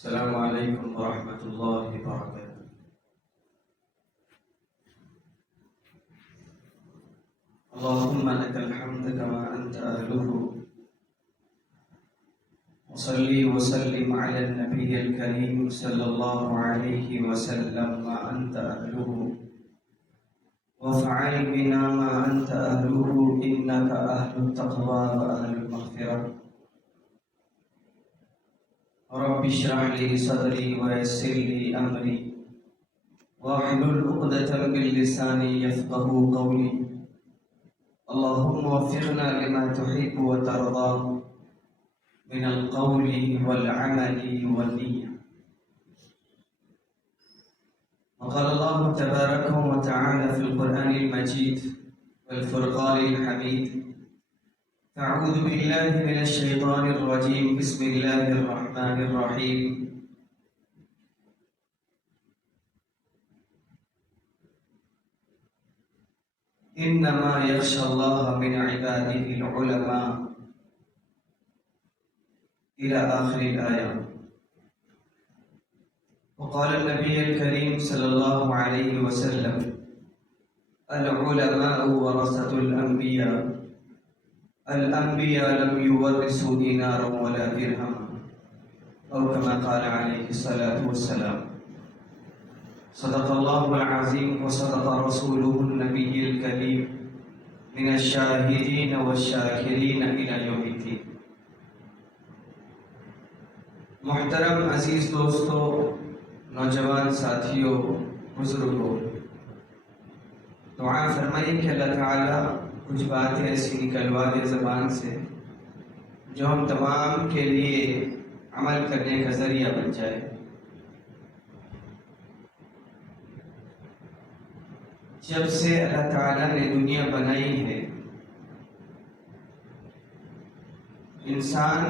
السلام علیکم ورحمۃ اللہ وبرکاتہ۔ اللهم لك الحمد كما أنت أهله، وصلي وسلم على النبي الكريم صلى الله عليه وسلم ما أنت أهله، وافعل بنا ما أنت أهله إنك أهل التقوى وأهل المغفرة۔ رب اشرح لي صدري ويسر لي أمري واحلل عقدة من لساني يفقهوا قولي۔ اللهم وفقنا لما تحب وترضى من القول والعمل والنية۔ وقال الله تبارك وتعالى في القرآن المجيد والفرقان الحميد: أعوذ بالله من الشيطان الرجيم، بسم الله الرحمن الرحيم۔ إنما يخشى الله من عباده العلماء، إلى آخر الآية۔ وقال النبي الكريم صلى الله عليه وسلم: العلماء ورثة الأنبياء، الأنبياء لم يورثوا دينارا ولا درهما، أو كما قال عليه الصلاة والسلام۔ صدق الله العظيم وصدق رسوله النبي الكريم، من الشاهدين والشاكرين إلى يوم الدين۔ محترم عزیز دوستو، نوجوان ساتھیوں، بزرگوں، دعا فرمائیں کہ اللہ تعالیٰ کچھ باتیں ایسی نکلوا دے زبان سے جو ہم تمام کے لیے عمل کرنے کا ذریعہ بن جائے۔ جب سے اللہ تعالیٰ نے دنیا بنائی ہے، انسان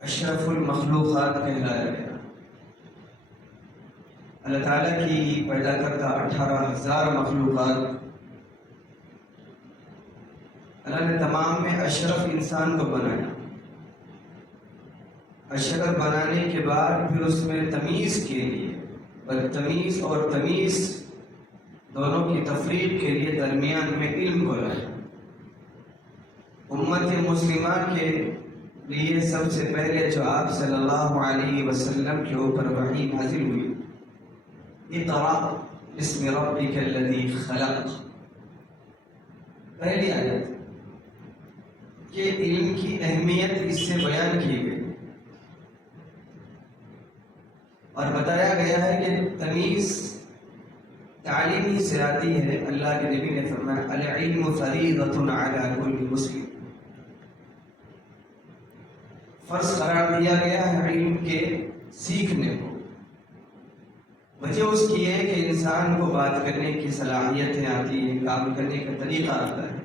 اشرف المخلوقات کہلایا گیا۔ اللہ تعالیٰ کی پیدا کردہ 18,000 مخلوقات، اللہ نے تمام میں اشرف انسان کو بنایا۔ اشرف بنانے کے بعد پھر اس میں تمیز کے لیے، بدتمیز اور تمیز دونوں کی تفریق کے لیے درمیان میں علم کو لایا۔ امت مسلمہ کے لیے سب سے پہلے جو آپ صلی اللہ علیہ وسلم کے اوپر وحی نازل ہوئی، اقرأ بسم ربک الذی خلق، پہلی آیت، کہ علم کی اہمیت اس سے بیان کی گئی اور بتایا گیا ہے کہ تمیز تعلیم ہی سے آتی ہے۔ اللہ کے نبی نے فرمایا: العلم فریضۃ علی کل مسلم، فرض قرار دیا گیا ہے علم کے سیکھنے کو۔ وجہ اس کی ہے کہ انسان کو بات کرنے کی صلاحیتیں آتی ہیں، کام کرنے کا طریقہ آتا ہے،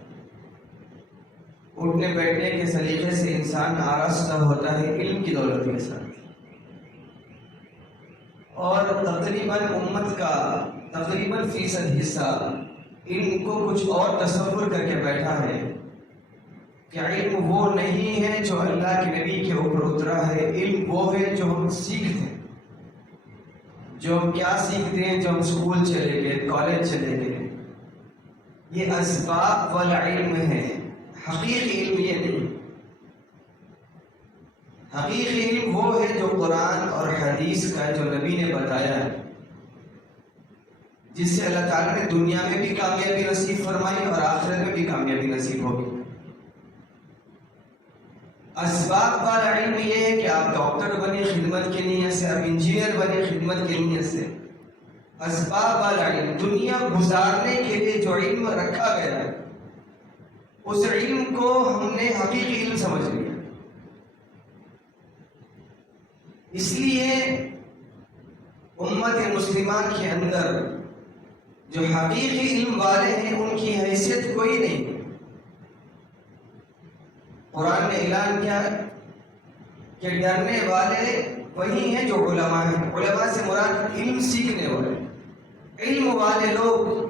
اٹھنے بیٹھنے کے سلیقے سے انسان آراستہ ہوتا ہے علم کی دولت کے ساتھ۔ اور تقریباً امت کا تقریباً فیصد حصہ علم کو کچھ اور تصور کر کے بیٹھا ہے کہ علم وہ نہیں ہے جو اللہ کے نبی کے اوپر اترا ہے، علم وہ ہے جو ہم سیکھتے ہیں۔ جو ہم کیا سیکھتے ہیں؟ جو ہم اسکول چلے گئے، کالج چلے گئے، یہ اسباب والا علم ہے، حقیقی علم یہ نہیں۔ حقیقی علم وہ ہے جو قرآن اور حدیث کا، جو نبی نے بتایا ہے، جس سے اللہ تعالیٰ نے دنیا میں بھی کامیابی نصیب فرمائی اور آخرت میں بھی کامیابی نصیب ہوگی۔ اسباب والا علم یہ ہے کہ آپ ڈاکٹر بنے خدمت کی نیت سے، آپ انجینئر بنے خدمت کی نیت سے۔ اسباب والا علم، دنیا گزارنے کے لیے جو علم رکھا گیا ہے، اس علم کو ہم نے حقیقی علم سمجھ لیا۔ اس لیے امت مسلمہ کے اندر جو حقیقی علم والے ہیں ان کی حیثیت کوئی نہیں۔ قرآن نے اعلان کیا کہ ڈرنے والے وہی ہیں جو علماء ہیں۔ علماء سے مراد علم سیکھنے والے، علم والے لوگ۔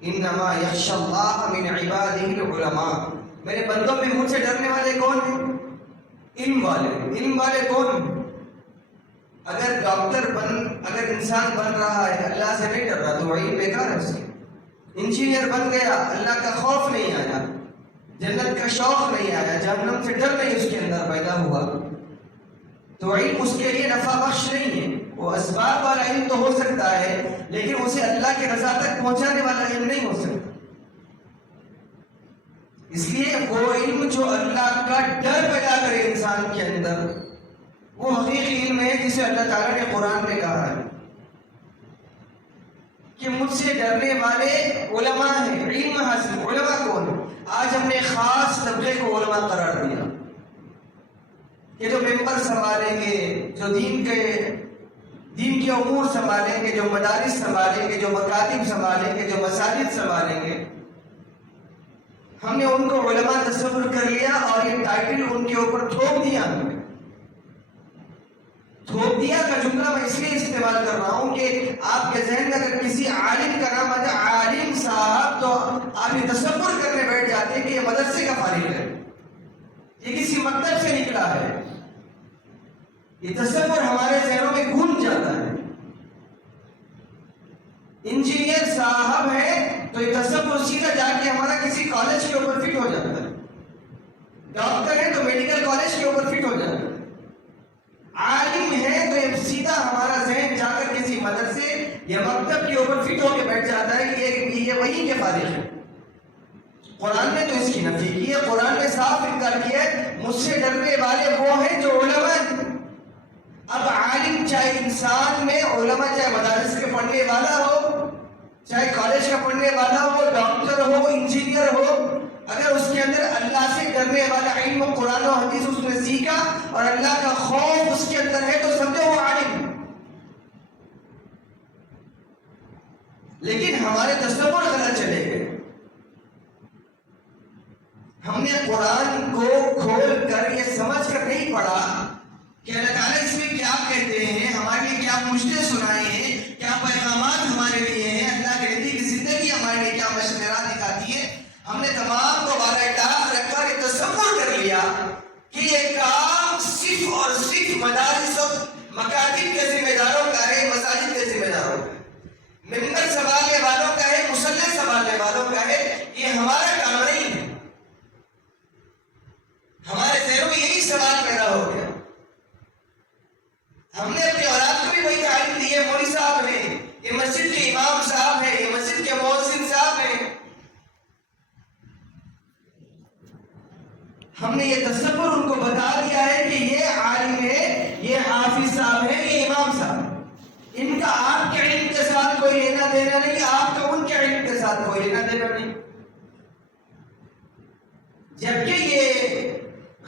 انما یخشی اللہ من عبادہ العلماء، میرے بندوں میں مجھ سے ڈرنے والے کون ہیں؟ علم والے۔ علم والے کون ہیں؟ اگر اگر انسان بن رہا ہے اللہ سے نہیں ڈر رہا تو وہی بیکار ہے اس کی. انجینئر بن گیا اللہ کا خوف نہیں آیا, جنت کا شوق نہیں آیا, جہنم سے ڈر نہیں اس کے اندر پیدا ہوا, تو علم اس کے لیے نفع بخش نہیں ہے. وہ اسباب والا علم تو ہو سکتا ہے لیکن اسے اللہ کی رضا تک پہنچانے والا علم نہیں ہو سکتا. اس لیے وہ علم جو اللہ کا ڈر پیدا کرے انسان کے اندر وہ حقیقی علم ہے جسے اللہ تعالیٰ نے قرآن میں کہا ہے کہ مجھ سے ڈرنے والے علماء ہیں. علم حاصل علماء کون؟ آج ہم نے خاص طبقے کو علماء قرار دیا کہ جو ممبر سنبھالیں گے, جو دین کے امور سنبھالیں گے, جو مدارس سنبھالیں گے, جو مکاتب سنبھالیں گے, جو مساجد سنبھالیں گے. ہم نے ان کو علماء تصور کر لیا اور یہ ٹائٹل ان کے اوپر تھوپ دیا. تھوپ دیا کا جملہ میں اس لیے استعمال کر رہا ہوں کہ آپ کے ذہن میں اگر کسی عالم کا نام آتا ہے عالم صاحب تو آپ یہ تصور کرنے بیٹھ جاتے ہیں کہ یہ مدرسے کا فارغ ہے, یہ کسی مکتب سے نکلا ہے. یہ تصور ہمارے ذہنوں میں گونج جاتا ہے. انجینئر صاحب ہے تو یہ تصور سیدھا جا کے ہمارا کسی کالج کے اوپر فٹ ہو جاتا ہے. ڈاکٹر ہے تو میڈیکل کالج کے اوپر فٹ ہو جاتا ہے. عالم ہے تو یہ سیدھا ہمارا ذہن جا کر کسی مدرسے یا مکتب کے اوپر فٹ ہو کے بیٹھ جاتا ہے کہ یہ وہی کے فارغ ہے. قرآن نے تو اس کی نفی کی ہے. قرآن نے صاف انکار کیا ہے مجھ سے ڈرنے والے وہ ہیں جو علماء ہیں. اب عالم چاہے انسان میں علماء چاہے مدارس کے پڑھنے والا ہو, چاہے کالج کا پڑھنے والا ہو, ڈاکٹر ہو, انجینئر ہو, اگر اس کے اندر اللہ سے ڈرنے والا علم قرآن و حدیث اس نے سیکھا اور اللہ کا خوف اس کے اندر ہے تو سمجھو وہ عالم. لیکن ہمارے تصور غلط چلے گئے. ہم نے قرآن کو کھول کر یہ سمجھ کر نہیں پڑھا کہ اللہ تعالیٰ اس میں کیا کہتے ہیں, ہمارے لیے کیا مجھے سنائے ہیں, کیا پیغامات ہمارے لیے ہیں, اللہ کے نبی کی زندگی ہمارے لیے کیا مشورات دکھاتی ہے. ہم نے تمام کو بالائے ٹاپ رکھ کر یہ تصور کر لیا کہ یہ کام صرف اور صرف مدارس اور مکاتب کے ذمہ داروں کا ہے, مساجد کے ذمہ داروں کا ہے, ممبر سنبھالنے والوں کا ہے, مصلی سنبھالنے والوں کا ہے. یہ ہمارا کام نہیں ہے. ہمارے ذہنوں میں یہی سوال پیدا ہو گیا. ہم نے اپنی اولاد کو بھی وہی تعلیم دی ہے. مولوی صاحب ہیں, یہ مسجد کے امام صاحب ہیں, یہ مسجد کے مؤذن صاحب ہیں. ہم نے یہ تصور ان کو بتا دیا ہے کہ یہ عالم ہے, یہ حافظ صاحب ہے, یہ امام صاحب. ان کا آپ کے علم کے ساتھ کوئی لینا دینا نہیں, آپ کا ان کے علم کے ساتھ کوئی لینا دینا نہیں. جبکہ یہ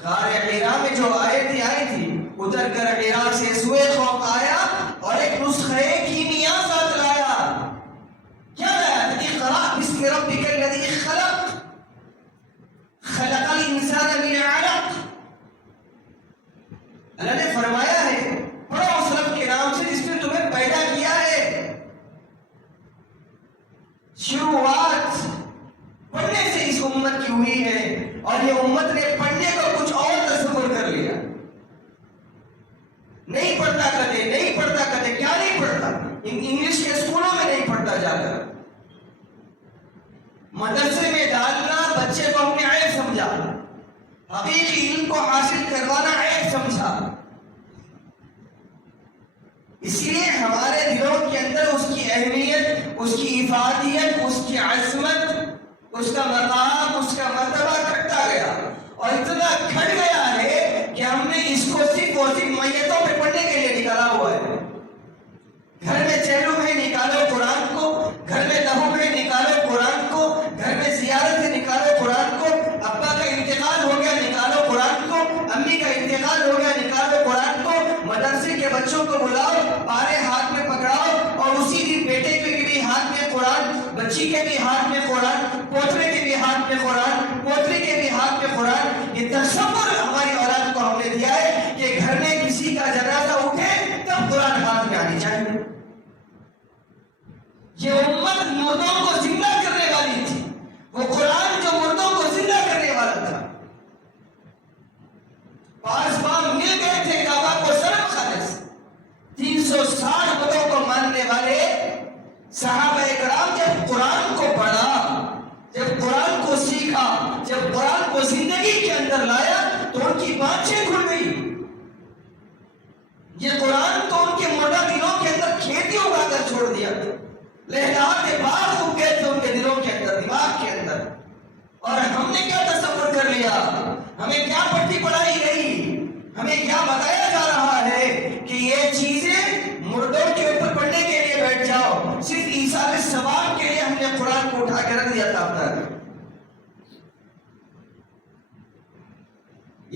غار حرا میں جو آیتیں آئی تھی اتر کر حرا سے سوئے خوف آیا اور ایک نسخہ کیمیا ساتھ لایا. کیا لایا؟ اقرأ باسم ربک الذی خلق خلق الانسان من علق. اللہ نے فرمایا ہے پڑھو اس رب کے نام سے جس نے تمہیں پیدا کیا ہے. شروعات پڑھنے سے اس امت کی ہوئی ہے اور یہ امت نے پڑھنے کو کچھ اور تصور کر لیا. نہیں پڑھتا کہتے کیا نہیں پڑھتا, انگلش کے اسکولوں میں نہیں پڑھتا, جا کر مدرسے میں ڈالنا بچے کو ہم نے عیب سمجھا, حقیقی علم کو حاصل کروانا عیب سمجھا. اس لیے ہمارے دلوں کے اندر اس کی اہمیت, اس کی افادیت, اس کی عظمت, اس کا مقام, اس کا مرتبہ گھٹتا گیا اور اتنا گھٹ گیا ہے کہ ہم نے اس کو صرف اور صرف میتوں پہ پڑھنے کے لیے نکالا ہوا ہے. گھر میں چہلوں میں نکالو قرآن کو, گھر میں لہو میں نکالو قرآن کو, گھر میں زیارت سے نکالو قرآن کو, ابا کا انتقال ہو گیا نکالو قرآن کو, امی کا انتقال ہو گیا نکالو قرآن کو, مدرسے کے بچوں کو بلاؤ, پارے ہاتھ میں پکڑاؤ اور اسی دن بیٹے کے بھی ہاتھ میں قرآن, بچی کے بھی ہاتھ میں قرآن, پوترے کے بھی ہاتھ میں قرآن, پوتری کے بھی ہاتھ میں قرآن. یہ تصور ہماری اولاد کو ہم نے دیا ہے کہ گھر میں کسی کا جنازہ اٹھے تب قرآن ہاتھ میں آنی چاہیے. یہ امت مردوں کو زندہ کرنے والی تھی, وہ قرآن جو مردوں کو زندہ کرنے والا تھا. پاس پام مل گئے تھے کعبہ کو سرب خالص, کی بانچیں کھل گئی. یہ قرآن تو ان کے مردہ دلوں کے اندر کھیتی اگا کر چھوڑ دیا. لہلاتے باغ اگ گئے تھے ان کے دلوں کے اندر, دماغ کے اندر. اور ہم نے کیا تصور کر لیا, ہمیں کیا پڑھی پڑھائی گئی, ہمیں کیا بتایا جا رہا ہے کہ یہ چیزیں مردوں کے اوپر پڑھنے کے لیے بیٹھ جاؤ. صرف ایثار ثواب کے لیے ہم نے قرآن کو اٹھا کے رکھ دیا تھا اب تک.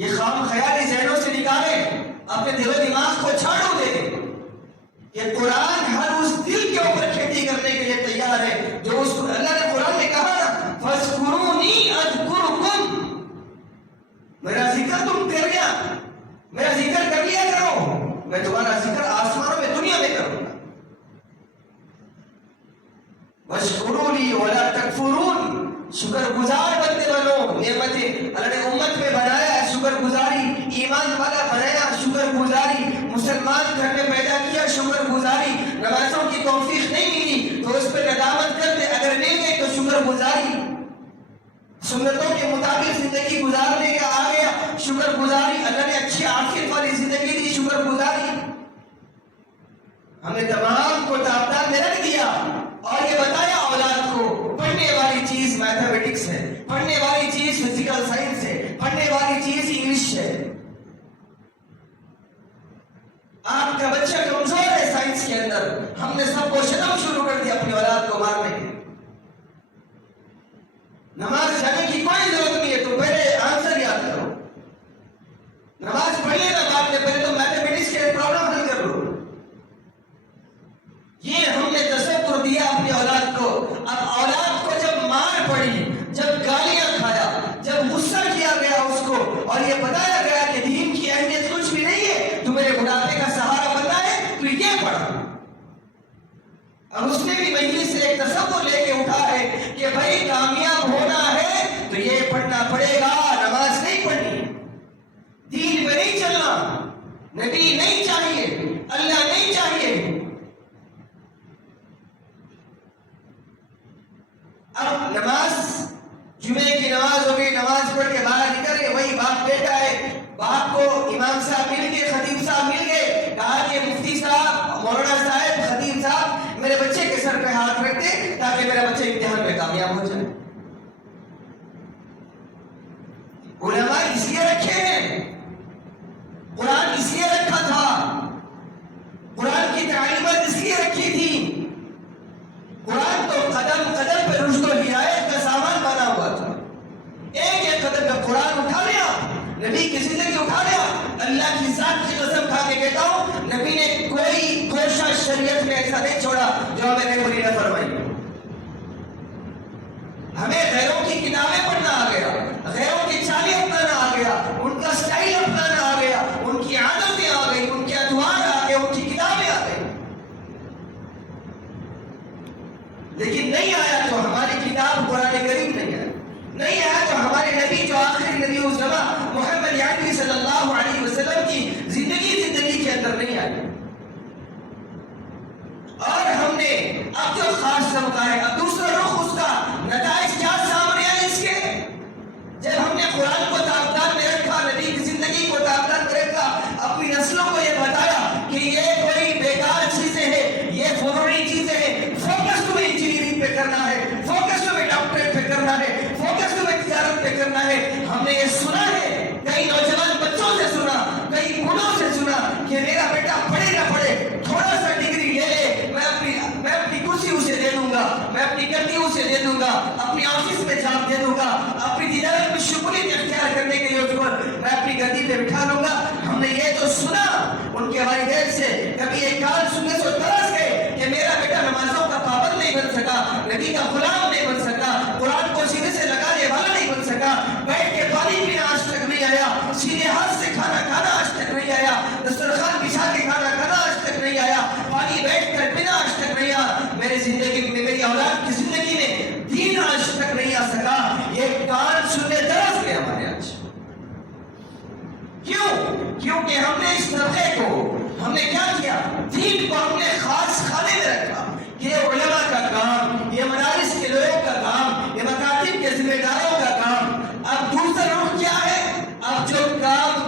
یہ خام خیالی ذہنوں سے نکالیں, اپنے دل و دماغ کو چھاڑو دے کہ قرآن ہر اس دل کے اوپر کھیتی کرنے کے لیے تیار ہے جو اس کو اللہ نے قرآن میں کہا نا, فَاذْكُرُونِي أَذْكُرُكُمْ, میرا ذکر تم کر لیا, میرا ذکر کر لیا کرو, میں تمہارا ذکر آسمانوں میں دنیا میں کروں گا. وَاشْكُرُوا لِي وَلَا تَكْفُرُونَ, شکر گزار بندے بنو. نعمتیں اللہ نے امت میں بنایا ہے شکر گزاری, ایمان والا بنایا شکر گزاری, مسلمان گھر میں پیدا کیا شکر گزاری. نمازوں کی توفیق نہیں ملی تو اس پہ ندامت کرتے, اگر مل گئی تو شکر گزاری. سنتوں کے مطابق زندگی گزارنے کا آ گیا شکر گزاری. اللہ نے اچھی عافیت والی زندگی دی, شکر گزاری. ہم نے تمام کو تابدار میں رکھ دیا اور یہ بتایا اولاد کو پڑھنے والی چیز میتھمیٹکس ہے, پڑھنے والی چیز فزیکل سائنس ہے, پڑھنے والی چیز انگلش ہے. آپ کا بچہ کمزور ہے سائنس کے اندر, ہم نے سب کو شتم شروع کر دیا اپنی اولاد کو مارنے کے. نماز جانے کی کوئی ضرورت نہیں ہے, تو پہلے آنسر یاد کرو. نماز پڑھ لینا بعد میں, پہلے تو میتھمیٹکس کے پرابلم حل کر لو. یہ ہم نے تصور دیا اپنی اولاد کو. اب اولاد کو جب مار پڑی, جب گالیاں کھایا, جب غصہ کیا گیا اس کو اور یہ بتایا گیا کہ دین کی اہمیت کچھ بھی نہیں ہے, تو میرے بڑھاپے کا سہارا بننا ہے تو یہ پڑھا. اب اس نے بھی مجلس سے ایک تصور لے کے اٹھا ہے کہ بھائی کامیاب ہونا ہے تو یہ پڑھنا پڑے گا, نماز نہیں پڑھنی, دین پہ نہیں چلنا, نبی نہیں چاہیے, اللہ نہیں چاہیے. اب نماز, جمعے کی نماز ہو گئی, نماز پڑھ کے باہر نکل گئے, وہی باپ بیٹا ہے, باپ کو امام صاحب مل گئے, خطیب صاحب مل گئے, کہا کہ مفتی صاحب, مولانا صاحب, خطیب صاحب میرے بچے کے سر پہ ہاتھ رکھ دے تاکہ میرا بچہ امتحان میں کامیاب ہو جائے. علماء اس لیے رکھے ہیں, قرآن اس لیے رکھا تھا, قرآن کی تعلیمات اس لیے رکھی تھی. قرآن تو قدم قدم پہ رشد و ہدایت کا سامان بنا ہوا تھا. ایک ایک قدم پہ قرآن اٹھا لیا, نبی کی زندگی اٹھا لیا. اللہ کی ذات کی قسم کھا کے کہتا ہوں, نبی نے کوئی گوشہ شریعت میں ایسا نہیں چھوڑا جو ہمیں نہیں نہ فرمائی. ہمیں غیروں کی کتابیں پڑھنا آ گیا, غیروں کی چالیں اپنانا آ گیا, ان کا سٹائل اپنانا آ گیا, ان کی عادتیں آ گئی, ان کے ادوار آ گئے, ان کی کتابیں آ گئی. لیکن نہیں آیا تو ہماری کتاب قرآن کریم نہیں آیا, نہیں آیا تو ہمارے نبی جو آخری نبی اس زمان محمد عربی صلی اللہ علیہ وسلم کی زندگی کے اندر نہیں آئی. اور ہم نے اب جو خاص سبق ہے, اب دوسرا رخ اس کا نتائج کیا سامنے آئے اس کے, جب ہم نے قرآن کو تابدار میں رکھا, نبی کی زندگی کو تابدار میں رکھا, اپنی نسلوں کو یہ بتایا کہ یہ کوئی بیکار چیزیں ہیں, یہ فروری چیزیں ہیں, فوکس تمہیں انجینئرنگ پہ کرنا ہے, فوکس تمہیں ڈاکٹریٹ پہ کرنا ہے, فوکس تمہیں تجارت پہ کرنا ہے. ہم نے یہ سنا ہے, کئی نوجوان بچوں سے سنا, کئی بوڑھوں سے سنا کہ میرا بیٹا پڑھے نہ پڑھے, تھوڑا سا ڈگری لے لے, میں اپنی کرسی اسے دے دوں گا, میں اپنی گدی اسے دے دوں گا, اپنی آفس میں جاب دے دوں گا, اپنی تجارت میں شمولیت اختیار کرنے کے لیے اس کو میں اپنی گدی پہ بٹھا لوں گا. ہم نے یہ تو سنا ان کے والدین سے, کبھی ایک کال سننے سے ترس گئے کہ میرا بیٹا نمازوں کا پابند نہیں بن سکا, نبی کا غلام نہیں بن سکا, قرآن کو سینے سے لگانے والا نہیں بن سکا, بیٹھ کے پانی پینا آج تک نہیں آیا, سیدھے ہاتھ سے کھانا کھانا آج تک نہیں آیا, دسترخوان بچھا کے کھانا کھانا آج تک نہیں آیا, پانی بیٹھ کر پینا آج تک نہیں آیا, میری زندگی میں, میری اولاد کی زندگی میں دین آج تک نہیں آ سکا. یہ کان سننے ترس گئے ہمارے آج. کیوں؟ کیونکہ ہم نے اس طبقے کو, ہم نے کیا کیا, دین کو ہم نے خاص خانے میں رکھا. یہ علماء کا کام, یہ مدارس کے لوگوں کا کام, یہ مکاتب کے ذمہ داروں کا کام. اب دوسرا رخ کیا ہے, اب جو کام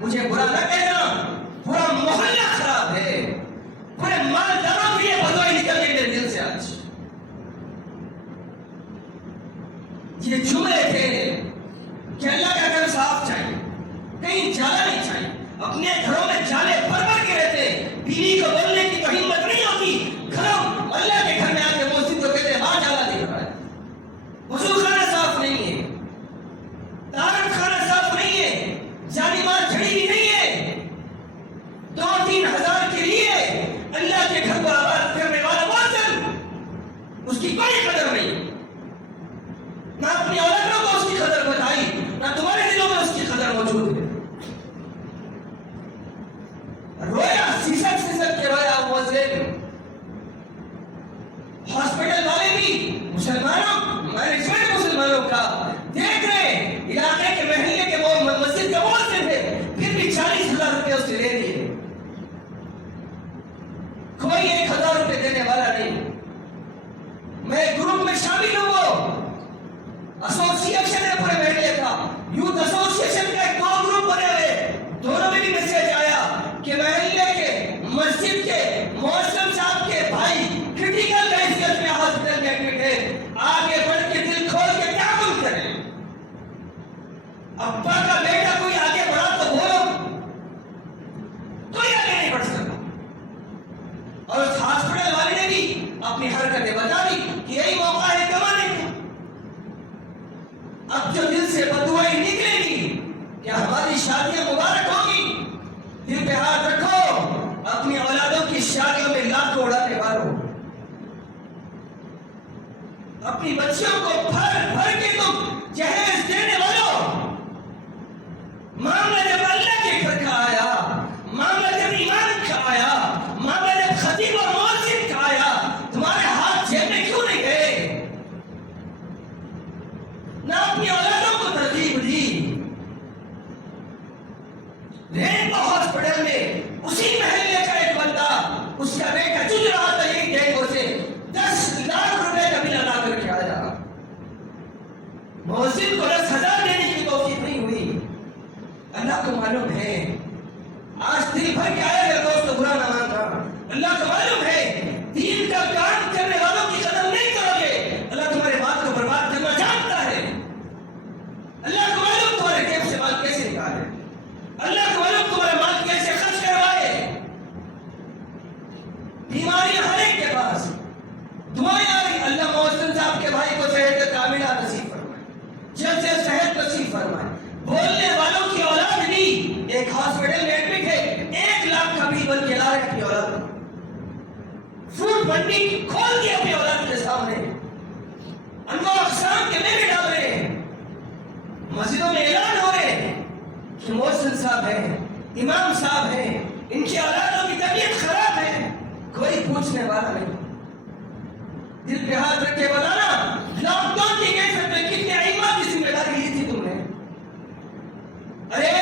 مجھے برا نہ کہنا، پورا محلہ خراب ہے، پورے مالداروں کے لیے بدوائی نکل گئی میرے دل سے آج. یہ جملے تھے کہ اللہ کا گھر صاف چاہیے، کہیں جانا نہیں چاہیے. اپنے گھروں میں جالے بھر بھر کے رہتے، بیوی کو بولنے کی تو ہمت نہیں ہوتی. گھروں اللہ کے گھر میں آ کے مسجد کو کہتے ہیں وہاں جالا دکھ رہا ہے، وضو خانہ صاف نہیں ہے، طہارت خانہ صاف نہیں ہے، جانی مال جھڑی بھی نہیں ہے. 2-3 ہزار کے لیے اللہ کے گھر کو آباد کرنے والا واصل، اس کی کوئی قدر نہیں. نہ اپنی اولادوں کو اس کی قدر بتائی، نہ تمہارے دلوں میں اس کی قدر موجود ہے. رویا سیسک کے رویا مؤذن. ہاسپٹل والے بھی مسلمانوں، مینجمنٹ مسلمانوں کا دیکھ رہے، علاقے کے محلے کے مسجد کے مؤذن ہے، پھر بھی 40,000 روپے اس سے لے لیے. کوئی 1,000 روپے دینے والا نہیں. میں گروپ میں شامل ہوں، وہ ایسوسیشن ہے پورے محلے کا، یوتھ ایسوسیشن کا 2 گروپ بنے ہوئے. دونوں میں بھی میسج آیا کہ محلے کے مسجد کے مؤذن صاحب کے بھائی کرٹیکل کیفیت میں ہاسپٹل میں ایڈمٹ ہے، آگے بڑھ کے دل کھول کے تعاون کریں. ابا کا بیٹا کوئی آگے بڑھا تو بولو، کوئی آگے نہیں بڑھ سکتا. اور اس ہاسپٹل والے نے بھی اپنی حرکتیں بتا دی کہ یہی موقع ہے کمانے کا. اب جو دل سے بددعائی نکلے گی کہ ہماری شادیاں مبارک ہوگی، دل پہ ہاتھ رکھو، اپنی اولادوں کی شادیوں میں لاکھ اڑانے والوں، اپنی بچیوں کو بھر بھر کے تم جہیز دینے والوں. معاملہ جب اللہ کے گھر کا آیا، معاملہ جب ایمان کا آیا، معاملہ جب خطیب اور مؤذن کا آیا، تمہارے ہاتھ جیب میں کیوں نہیں گئے؟ نہ اپنی اولادوں کو ترغیب دی. رینبو ہاسپٹل میں اسی محلے کا ایک بندہ، اس کا بیٹا جج رہا تھا ایک ڈینگو سے، 10 لاکھ روپے کا بل ادا کر کے آیا. مؤذن کو 10,000 دینے کی توفیق نہیں ہوئی. اللہ کو معلوم ہے، آج دل بھر کے آیا میرے دوست، برا نہ ماننا. اللہ کو معلوم ہے دین کا کام کرنے والوں کی قدر نہیں کرو گے، اللہ تمہارے مال کو برباد کرنا جانتا ہے. اللہ کو معلوم تمہارے جیب سے مال کیسے نکالے، اللہ کو معلوم تمہارا مال کیسے خرچ کروائے. بیماریاں ہر ایک کے پاس، دعائیں آ رہی، اللہ مؤذن صاحب کے بھائی کو صحت کاملہ نصیب فرمائے، جلد سے صحت نصیب فرمائے. بولنے والوں کی اولاد بھی ایک ہاسپٹل میں ایڈمٹ ہے، 1 لاکھ کا بھی بن کے لا رہے اپنی اولاد. فروٹ منڈی کھول دی اپنی اولاد کے سامنے، انواع اقسام کے میوے ڈال رہے ہیں. مسجدوں میں اعلان ہو رہے ہیں کہ مؤذن صاحب ہیں، امام صاحب ہیں، ان کی اولادوں کی طبیعت خراب ہے، کوئی پوچھنے والا نہیں. دل پہ ہاتھ رکھ کے بتانا، لاک ڈاؤن کی کیفیت میں کتنے ائمہ کی ذمہ داری لی تھی تم نے؟ ارے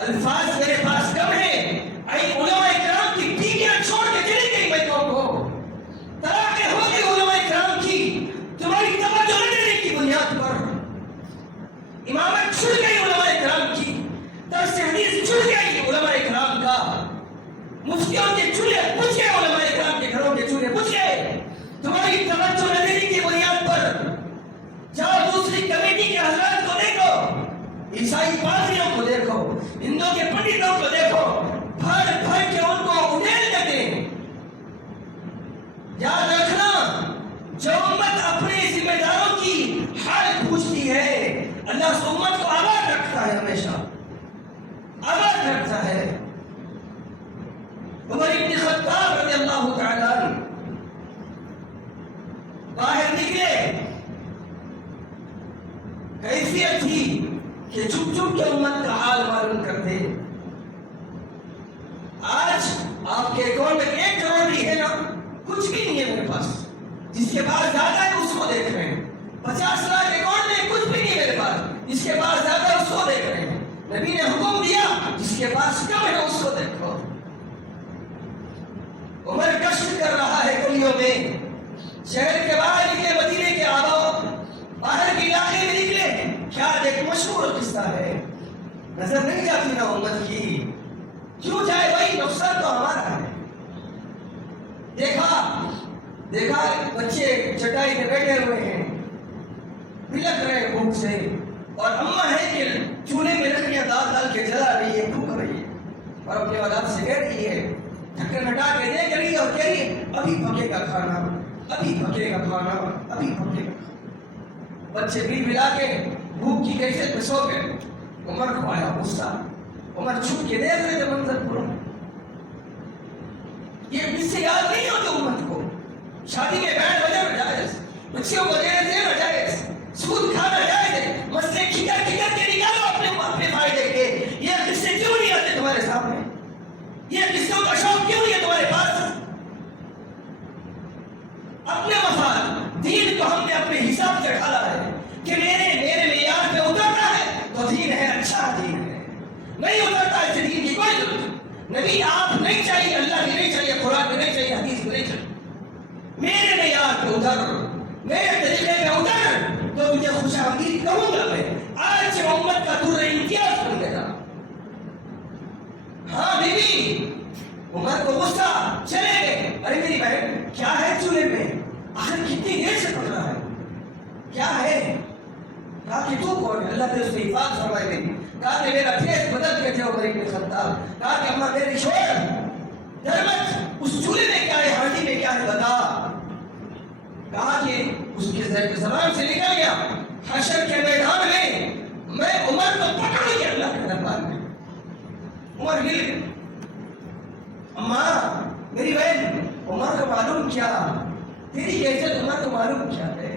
الفاظ میرے پاس کم ہے، علماء کرام کی بیویاں چھوڑ کے چلی گئی بچوں کو، طلاقیں ہو گئی علماء کرام کی، تمہاری توجہ نہ دینے کی بنیاد پر. امامت چھوڑ گئی علماء کرام کی، درس حدیث چھوڑ گئی علماء کرام کا، مفتیوں کے چولہے بجھ گئے، علماء کرام کے گھروں کے چولہے بجھ گئے. تمہاری توجہ نہ دینے کی بنیاد پر جاؤ دوسری کمیٹی کے حضرات کو دیکھو، عیسائی پادریوں کو دیکھو، ہندوؤں کے پنڈتوں کو دیکھو، بھر بھر کے ان کو اڑیل دیتے ہیں. یاد رکھنا، جو امت اپنے ذمہ داروں کی حال پوچھتی ہے، اللہ اس امت کو آباد رکھتا ہے، ہمیشہ آباد رکھتا ہے. عمر ابن خطاب رضی اللہ تعالیٰ عنہ باہر نکلے، کیفیت تھی کہ چھپ چھپ کے امت کا حال معلوم کرتے. آج آپ کے اکاؤنٹ میں 1 کروڑ بھی ہے نا، کچھ بھی نہیں ہے میرے پاس. جس کے پاس زیادہ ہے اس کو دیکھ رہے ہیں. 50 لاکھ اکاؤنٹ میں کچھ بھی نہیں ہے میرے پاس، جس کے پاس زیادہ ہے اس کو دیکھ رہے ہیں. نبی نے حکم دیا جس کے پاس کم ہے اس کو دیکھو. عمر کشت کر رہا ہے گلیوں میں، شہر کے باہر نکلے، مدینے کے آبا باہر کے علاقے میں نکلے. کیا ایک مشہور قصہ ہے، نظر نہیں جاتی نا امت کی؟ کیوں جائے بھائی؟ نقصان تو ہمارا ہے. دیکھا بچے چٹائی پہ بیٹھے ہوئے ہیں، بلک رہے بھوک سے، اور اماں ہے کہ چولہے میں لکڑیاں ڈال کے جلا رہی ہے، بھوک رہی ہے، اور اپنے اولاد سے کہہ رہی ہے، ڈھکن ہٹا کے دیکھ رہی ہے اور کہہ رہی ہے ابھی پکے گا کھانا، ابھی پکے گا کھانا، ابھی پکے گا. بچے بھی ملا کے بھوک کی کیفیت میں سو گئے. عمر کو آیا غصہ. عمر چھپ کے دیکھ رہے تھے منظر پورا. یہ اس سے یاد نہیں ہوتی امت کو. شادی میں بینڈ بجانا جائز، بچیوں کو دینا جائز، سود کھانا جائز ہے، مسئلے کھکر کے نکالو اپنے فائدے کے. یہ قصے کیوں نہیں آتے تمہارے سامنے؟ یہ قصوں کا شوق کیوں نہیں ہے تمہارے پاس؟ اپنے مفاد. دین کو ہم نے اپنے حساب سے ڈھالا ہے کہ میرے معیار پہ اترتا ہے تو دین ہے، اچھا دین ہے. نہیں اترتا ہے دین کی کوئی ضرورت نہیں. نبی آپ نہیں چاہیے، اللہ بھی نہیں چاہیے، قرآن بھی نہیں چاہیے، حدیث بھی نہیں چاہیے. میرے معیار پہ اتر، میرے طریقے پہ اتر تو تجھے خوش آمدید کہوں گا. میں آج سے امت کا در امتیاز بن گیا. ہاں بیوی، عمر کو غصہ، چلے گئے. ارے میری بہن کیا ہے چولہے میں؟ آخر کتنی دیر سے پڑھ رہا ہے؟ کیا ہے؟ کہا کہ تو کون ہے؟ اللہ نے اس کی حفاظت فرمائی گئی. کہا کہ میرا فیس بدل کے تھے عمر بن خطاب. کہا کہ اماں میری چھوڑ، درمت اس چولہے میں کیا ہے، ہانڈی میں کیا ہے بتا. کہا کہ اس کے زبان سے نکل گیا، حشر کے میدان میں عمر کو پکڑ کے اللہ کے دربار میں. عمر ہل گئے. اماں میری بہن، عمر کو معلوم کیا، تیری کیفیت عمر کو معلوم کیا ہے.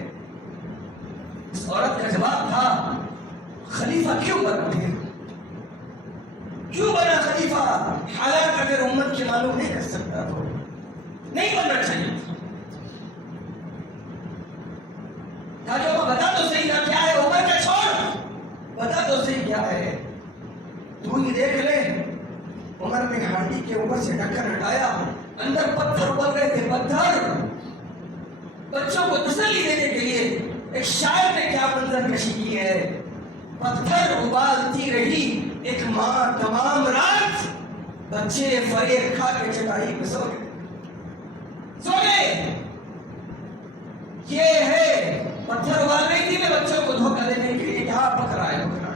اس عورت کا جواب تھا خلیفہ کیوں بنا پھر؟ کیوں بنا خلیفہ؟ حالات اگر امت کے معلوم نہیں کر سکتا تو نہیں بننا چاہیے. بتا تو صحیح نا کیا ہے؟ عمر کا چھوڑ، بتا تو صحیح کیا ہے. تو یہ دیکھ لے، عمر نے ہانڈی کے اوپر سے ڈھکن ہٹایا، اندر پتھر ابل رہے تھے. پتھر بچوں کو تسلی دینے کے لیے ایک شاعر نے کیا منظر کشی کی ہے. پتھر ابالتی رہی ایک ماں تمام رات، بچے فریب کھا کے چٹائی پہ سو گئے. یہ ہے پتھر ابال رہی تھی میں بچوں کو دھوکہ دینے کے لیے، کہاں پکڑا ہے پکڑا.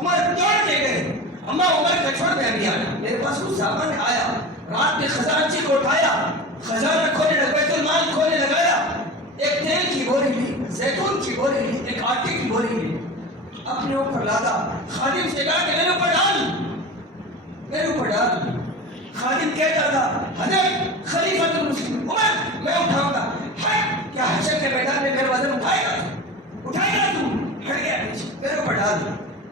عمر دوڑ کے گئے. اماں عمر کا چھوڑ میں ابھی آیا، میرے پاس کچھ سامان آیا. رات میں خزانچی کو اٹھایا، خزانہ کھولنے لگا، بیت المال کھولنے لگایا. ایک تیل کی بوری لی، زیتون کی بوری لی، ایک آٹے کی بوری لی، اپنے اوپر لادا. خادم سے کہا کہ میرے اوپر ڈال، میرے اوپر ڈال. خادم کہتا تھا حضرت خلیفۃ المسلمین عمر میں اٹھاؤں گا. کیا حشر کے میدان میں میرا وزن اٹھائے گا تو ہٹ گیا پیچھے، میرے اوپر ڈال.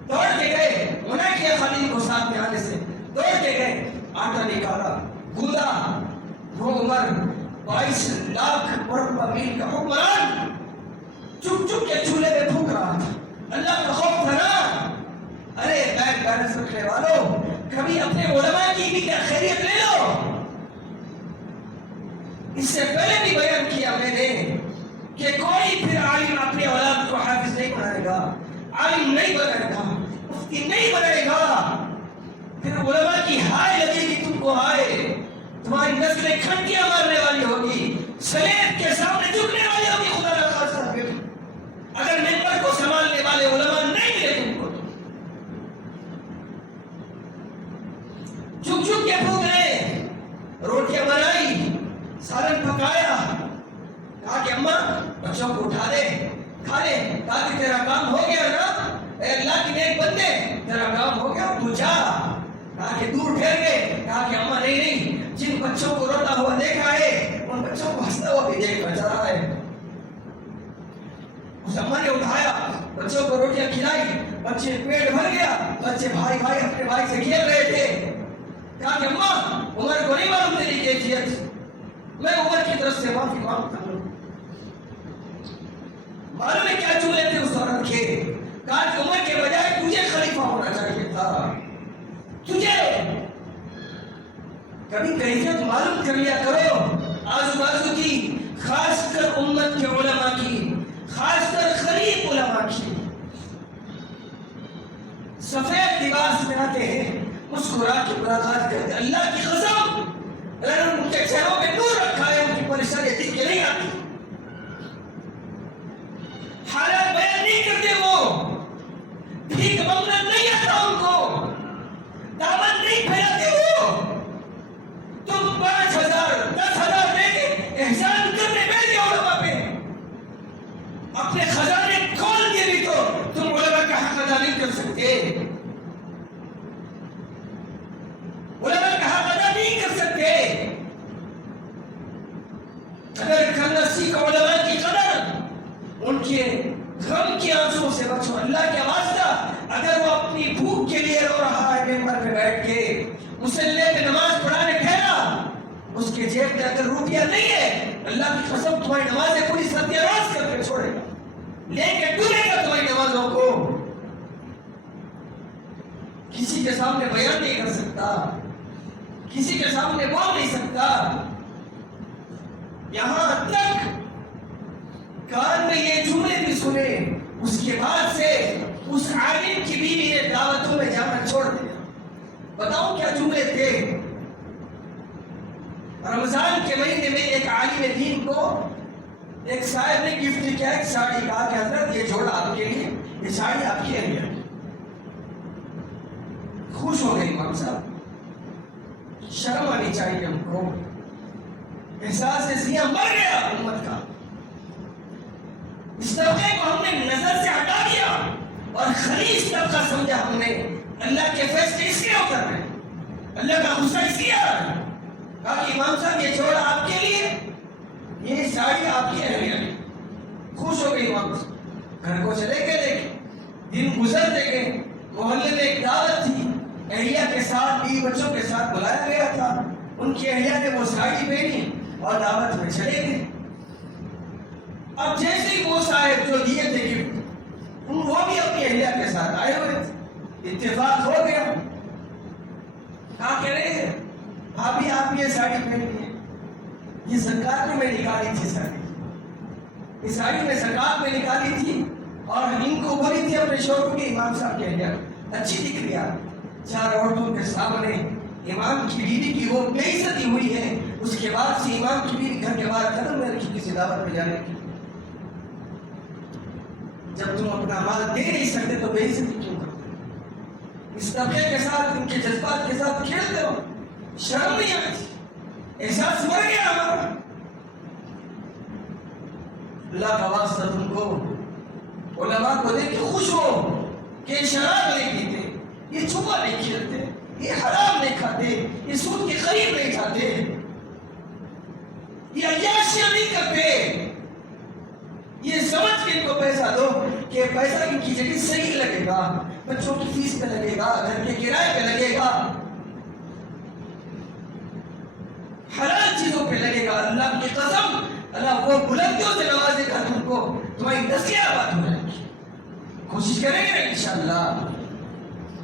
دوڑ کے گئے، منع کیا خادم کو ساتھ میں آنے سے. دوڑ کے گئے، آٹا نکالا، گوندا. وہ عمر 22 لاکھ مربع میل کا حکمران چپ چپ کے چولہے میں پھونک رہا تھا. اللہ کا خوف تھا نا. ارے بینک بیلنس رکھنے والوں، کبھی اپنے علماء کی بھی کیا خیریت لے لو. اس سے پہلے بھی بیان کیا میں نے کہ کوئی پھر عالم اپنے اولاد کو حافظ نہیں بنائے گا، عالم نہیں بنائے گا، مفتی نہیں بنائے گا. پھر علماء کی ہائے لگے گی تم کو، ہائے تمہاری نسلیں کھنٹیاں مارنے والی ہوگی، سلیب کے سامنے جھکنے والی ہوگی. خدا نہ خاصا اگر ممبر کو سنبھالنے والے علماء نہیں ملے تم کو، جھک جھک کے پھونک رہے. روٹیاں بنائی، سالن پکایا. کہا کہ اماں بچوں کو اٹھا دے، کھا لے. کہا کہ تیرا کام ہو گیا نا، اے اللہ کی نیک بندے تیرا کام ہو گیا، تو جا. کہا کہ دور ٹھہر گئے. کہا کہ اماں نہیں، جن بچوں کو روتا ہوا دیکھا ہے ان بچوں کو ہنستا ہوا بھی دیکھنا چاہ رہا ہے. اس اماں نے اٹھایا، بچوں کو روٹیاں کھلائی، بچے پیٹ بھر گیا. بچے بھائی اپنے بھائی سے کھیل رہے تھے. کہا کہ اماں عمر کو نہیں معلوم تیری کیفیت، میں عمر کی طرف سے معافی مانگتا ہوں. معلوم ہے کیا چولہے تھے اس عورت کے. کہا کہ عمر کے بجائے تجھے خلیفہ ہونا چاہیے تھا. تجھے کبھی کیفیت معلوم کر لیا کرو آزو بازو کی، خاص کر امت کے علماء کی، خاص کر غریب علماء کی. سفید لباس میں آتے ہیں مسکرا کے ملاقات کرتے ہیں. اللہ کی قسم اگر ان کے چہروں پہ نور رکھا ہے ان کی پریشانی دکھ کے نہیں آتی. حالات بیان نہیں کرتے, وہ بھیک مانگنا نہیں آتا ان کو, دعوت نہیں پھیلاتے وہ. تم 5,000 10,000 دے کے احسان کرنے بیٹھے علماء پہ, اپنے خزانے کھول کے بھی تو تم علماء کا حق ادا نہیں کر سکتے. علماء کا حق ادا نہیں کر سکتے. اگر کرنا سیکھو علماء کی قدر, ان کے غم کے آنسوں سے بچو. اللہ کے واسطہ اگر وہ اپنی بھوک کے لیے رو رہا ہے ممبر پہ بیٹھ کے, مصلی پہ نماز پڑھانے ٹھہرا, اس کے جیب میں اگر روپیہ نہیں ہے, اللہ کی قسم تمہاری نمازیں پوری ستیہ ناش کر کے چھوڑے گا, لے کے ڈولے گا تمہاری نمازوں کو. کسی کے سامنے بیان نہیں کر سکتا, کسی کے سامنے بول نہیں سکتا. یہاں تک کان میں یہ جملے بھی سنے, اس کے بعد سے اس عالم کی بیوی نے دعوتوں میں جانا چھوڑ دیا. بتاؤ کیا جملے تھے. رمضان کے مہینے میں ایک عالم دین کو ایک صاحب نے گفٹ کیا ایک ساڑی, کہا کہ حضرت یہ جوڑا آپ کے لیے, یہ ساڑی آپ کی ہے. خوش ہو گئی امام صاحب. شرم آنی چاہیے ہم کو, احساس زیاں مر گیا امت کا. اس طبقے کو ہم نے نظر سے ہٹا دیا اور خلیص طبقہ سمجھا ہم نے. اللہ کے فیصلے اس لیے اتر رہے, اللہ کا غصہ اس لیے آ رہا ہے. کہا کہ امام صاحب یہ جوڑا آپ کے لیے, یہ ساڑی آپ کی ہے. خوش ہو گئی امام صاحب, گھر کو چلے گئے. لیکن دن گزرتے گئے, محلے میں ایک دعوت تھی, اہلیہ کے ساتھ بیوی بچوں کے ساتھ بلایا گیا تھا. ان کی اہلیہ نے وہ ساڑی پہنی اور دعوت میں چلے گئے. اب جیسے ہی وہ صاحب جو دیے تھے گفٹ, وہ بھی اپنی اہلیہ کے ساتھ آئے ہوئے تھے. اتفاق ہو گیا. کہا کہہ رہے ہیں بھابھی آپ یہ ساڑی پہنی ہے, یہ زکات میں نکالی تھی ساڑی, یہ ساڑی میں زکات میں نکالی تھی. اور ان کو بولی تھی اپنے شوہر کی, امام صاحب کہہ گیا اچھی دکھ رہی ہے. 4 عورتوں کے سامنے امام کی بیوی کی وہ بے عزتی ہوئی ہے. اس کے بعد سے امام کی بیوی گھر کے باہر قدم میں رکھی کسی دعوت میں جانے کی. جب تم اپنا مال دے نہیں سکتے تو بے عزتی کیوں کرتے؟ اس طبقے کے ساتھ, ان کے جذبات کے ساتھ کھیلتے ہو. شرم نہیں آتی, احساس مر گیا ہمارا. اللہ کا واسطہ تم کو علماء کو دیکھ کے خوش ہو کہ شراب نہیں پیتے, یہ جوا نہیں کھیلتے, یہ حرام نہیں کھاتے, یہ سود کے قریب نہیں جاتے, یہ عیاشیاں نہیں کرتے. یہ سمجھ کے ان کو پیسہ دو کہ پیسہ ان کی جگہ صحیح لگے گا, بچوں کی فیس پہ لگے گا, گھر کے کرائے پہ لگے گا, حلال چیزوں پہ لگے گا. اللہ کی قسم اللہ وہ بلندیوں سے نوازے گا تم کو, تمہاری نسلیں آباد ہو جائیں گی. کوشش کریں گے نا انشاءاللہ.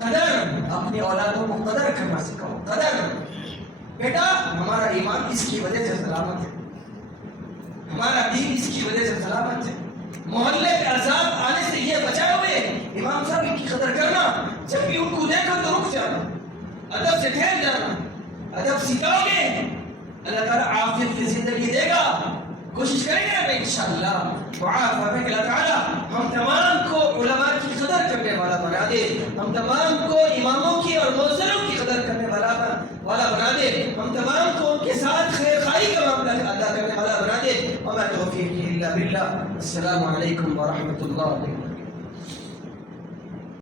قدر اپنی اولادوں کو قدر کرنا سکھاؤ. قدر بیٹا ہمارا ایمان اس کی وجہ سے سلامت ہے, ہمارا دین اس کی وجہ سے سلامت ہے. محلے کے عذاب آنے سے یہ بچائے ہوئے. امام صاحب ان کی قدر کرنا, جب بھی ان کو دیکھو تو رک جانا, ادب سے ٹھہر جانا. ادب سکھاؤ گے اللہ تعالیٰ عافیت کی زندگی دے گا. کوشش کریں گے انشاءاللہ. دعا فرمائیں کہ اللہ تعالیٰ ہم تمام کو علماء کی قدر کرنے والا بنا دے, ہم تمام کو اماموں کی اور مؤذنوں کی قدر کرنے والا بنا دے, ہم تمام کو ان کے ساتھ خیر خواہی کا معاملہ ادا کرنے والا بنا دے. وما توفیقی الا باللہ. السلام علیکم ورحمۃ اللہ.